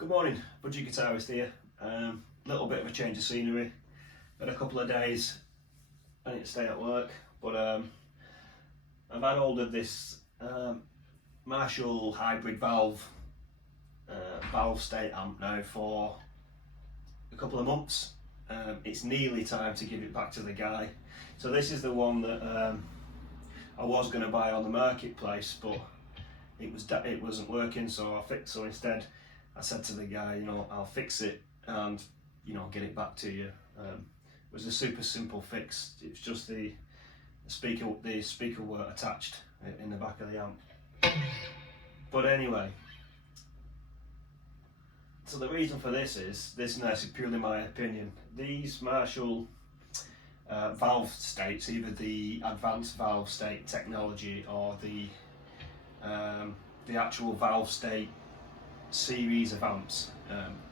Good morning, Budget Guitarist here. Little bit of a change of scenery. Had a couple of days I need to stay at work, but I've had hold of this Marshall hybrid valve state amp now for a couple of months. It's nearly time to give it back to the guy. So this is the one that I was going to buy on the marketplace, but it wasn't working. So instead I said to the guy, I'll fix it and get it back to you. It was a super simple fix. It's just the speaker were attached in the back of the amp. But anyway, so the reason for this is purely my opinion. These Marshall valve states, either the advanced valve state technology or the actual valve state series of amps,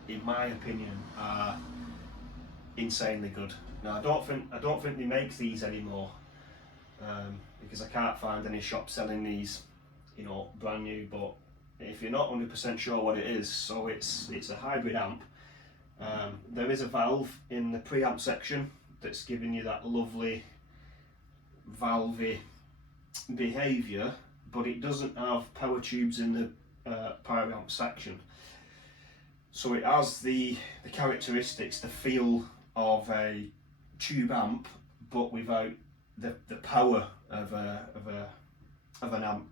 in my opinion, are insanely good. Now I don't think they make these anymore, because I can't find any shop selling these, brand new. But if you're not 100% sure what it is, so it's a hybrid amp. There is a valve in the preamp section that's giving you that lovely valvey behaviour, but it doesn't have power tubes in the power amp section. So it has the characteristics, the feel of a tube amp, but without the power of an amp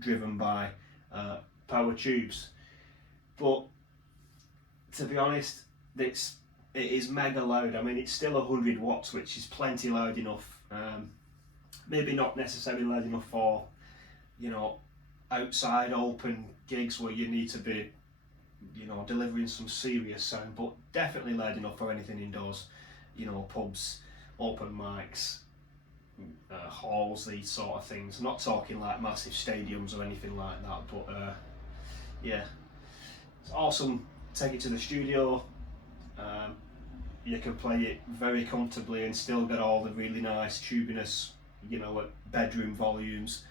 driven by power tubes. But to be honest, it is mega loud. I mean, it's still 100 watts, which is plenty loud enough. Maybe not necessarily loud enough for, outside open gigs where you need to be, delivering some serious sound, but definitely loud enough for anything indoors. Pubs, open mics, halls, these sort of things. I'm not talking like massive stadiums or anything like that, but yeah, it's awesome. Take it to the studio. You can play it very comfortably and still get all the really nice tubiness, at bedroom volumes.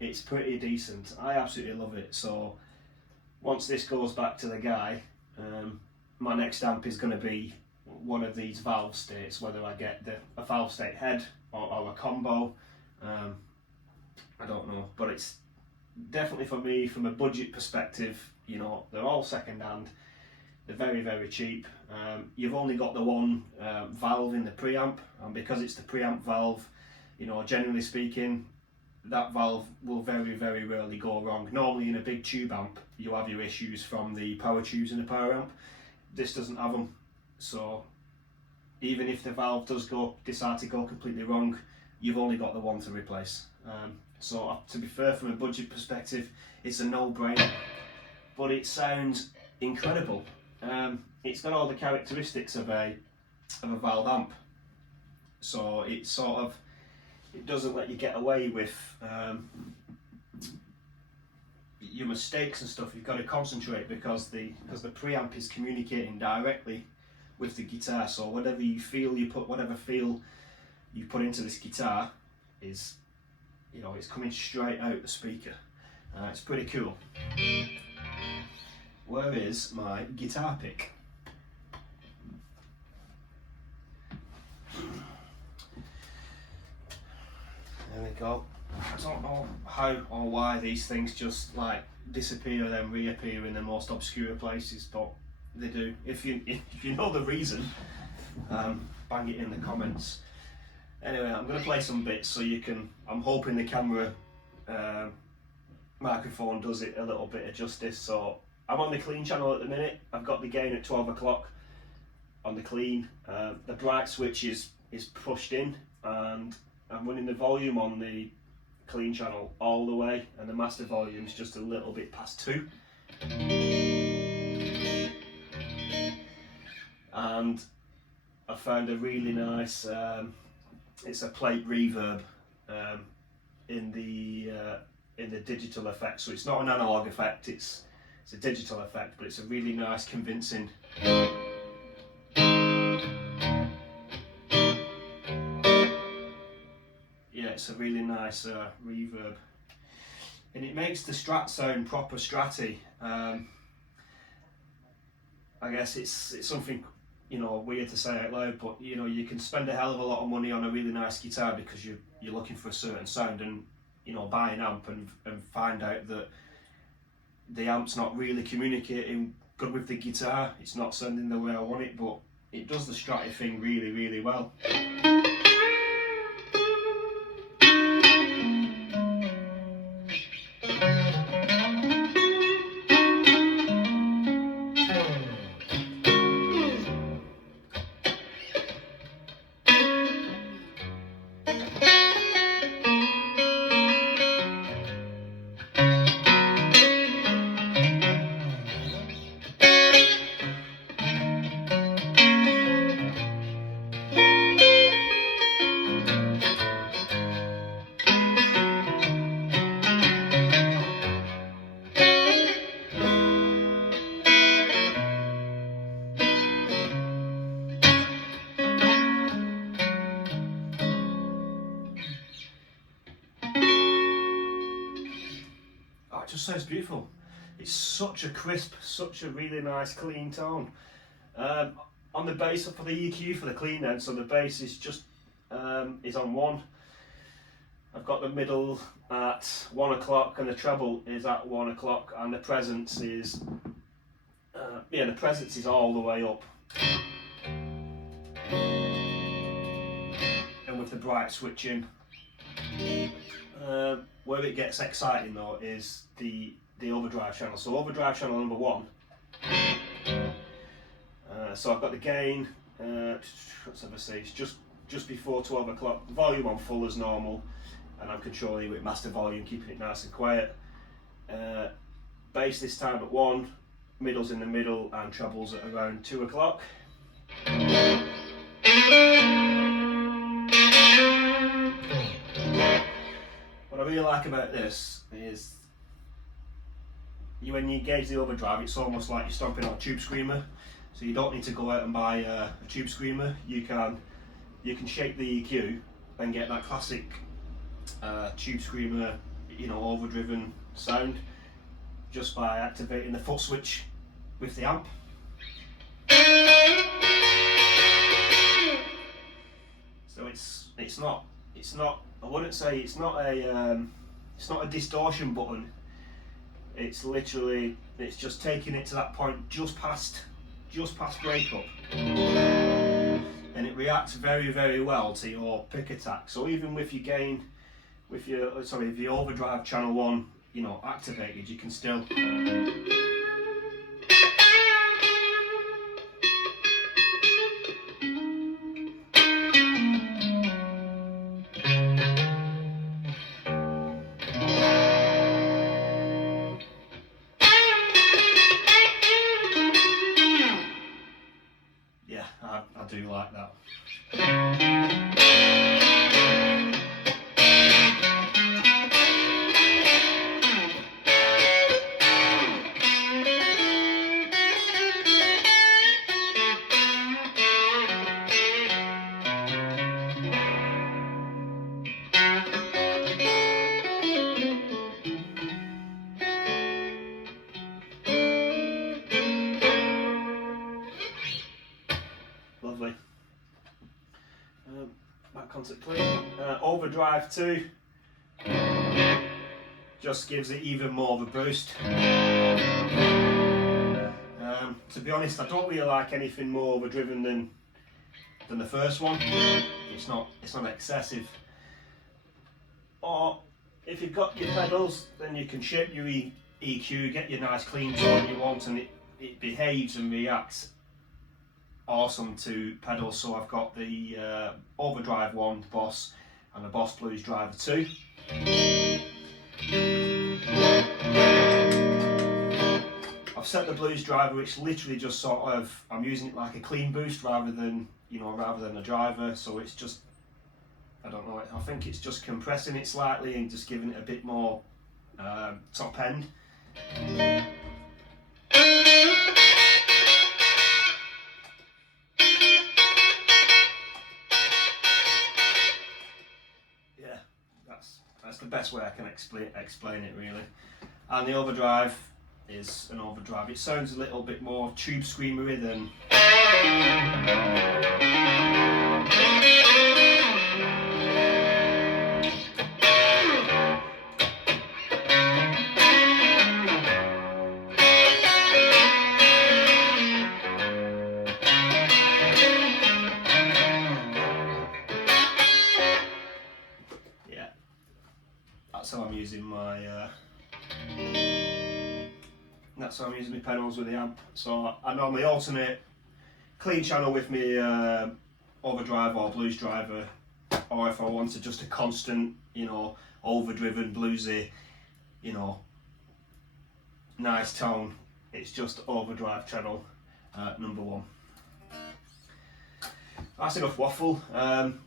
It's pretty decent. I absolutely love it. So once this goes back to the guy, my next amp is going to be one of these valve states, whether I get a valve state head or a combo. I don't know, but it's definitely, for me, from a budget perspective, they're all second hand. They're very, very cheap. You've only got the one valve in the preamp, and because it's the preamp valve, generally speaking, that valve will very, very rarely go wrong. Normally in a big tube amp, you have your issues from the power tubes in the power amp. This doesn't have them. So even if the valve does decide to go completely wrong, you've only got the one to replace. So to be fair, from a budget perspective, it's a no-brainer. But it sounds incredible. It's got all the characteristics of a valve amp. So it doesn't let you get away with your mistakes and stuff. You've got to concentrate because the preamp is communicating directly with the guitar. So whatever feel you put into this guitar is, it's coming straight out the speaker. It's pretty cool. Where is my guitar pick? There we go. I don't know how or why these things just like disappear and then reappear in the most obscure places, but they do. If you know the reason, bang it in the comments. Anyway, I'm going to play some bits so you can. I'm hoping the camera microphone does it a little bit of justice. So I'm on the clean channel at the minute. I've got the gain at 12 o'clock on the clean. The bright switch is pushed in, and I'm running the volume on the clean channel all the way, and the master volume is just a little bit past 2. And I found a really nice, it's a plate reverb in the digital effect. So it's not an analog effect, it's a digital effect, but it's a really nice, convincing. It's a really nice reverb, and it makes the Strat sound proper stratty. I guess it's something, you know, weird to say out loud, but you know, you can spend a hell of a lot of money on a really nice guitar because you're looking for a certain sound, and you know, buy an amp and find out that the amp's not really communicating good with the guitar. It's not sounding the way I want it, but it does the Stratty thing really, really well. Oh, it just sounds beautiful. It's such a crisp, such a really nice clean tone. On the bass for the EQ for the clean end, so the bass is just is on 1. I've got the middle at 1 o'clock and the treble is at 1 o'clock, and the presence is the presence is all the way up. And with the bright switching. Where it gets exciting though is the overdrive channel. So overdrive channel number 1. So I've got the gain. Let's have a see. It's just before 12 o'clock. The volume on full as normal, and I'm controlling it with master volume, keeping it nice and quiet. Bass this time at 1. Middle's in the middle, and trebles at around 2 o'clock. What I really like about this is when you engage the overdrive, it's almost like you're stomping on a tube screamer. So you don't need to go out and buy a tube screamer. You can shape the EQ and get that classic tube screamer, you know, overdriven sound just by activating the foot switch with the amp. So it's not I wouldn't say it's not a distortion button. It's literally, it's just taking it to that point just past breakup, and it reacts very, very well to your pick attack. So even with your gain, if the overdrive channel 1, you know, activated, you can still. Yeah, I do like that. Lovely. Back onto clean. Overdrive 2 just gives it even more of a boost. To be honest, I don't really like anything more overdriven than the first one. It's not excessive. Or if you've got your pedals, then you can shape your EQ, get your nice clean tone you want, and it behaves and reacts awesome to pedals. So I've got the overdrive 1, the Boss, and the Boss Blues Driver 2. I've set the Blues Driver, which literally just sort of, I'm using it like a clean boost rather than a driver. So it's just, I don't know, I think it's just compressing it slightly and just giving it a bit more top end. That's the best way I can explain it, really. And the overdrive is an overdrive. It sounds a little bit more tube screamery than yeah. That's how I'm using my that's how I'm using my pedals with the amp. So I normally alternate clean channel with me overdrive or blues driver, or if I wanted just a constant, you know, overdriven bluesy, you know, nice tone, it's just overdrive channel number 1. That's enough waffle.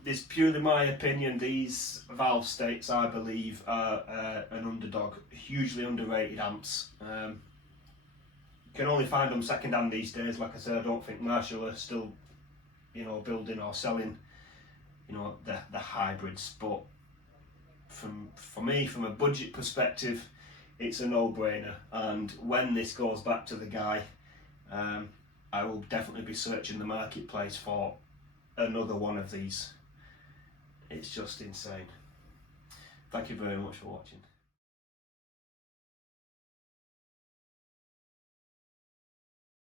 This is purely my opinion. These valve states, I believe, are an underdog, hugely underrated amps. You can only find them second hand these days. Like I said, I don't think Marshall are still, you know, building or selling, you know, the hybrids. But for me, from a budget perspective, it's a no-brainer. And when this goes back to the guy, I will definitely be searching the marketplace for another one of these. It's just insane. Thank you very much for watching.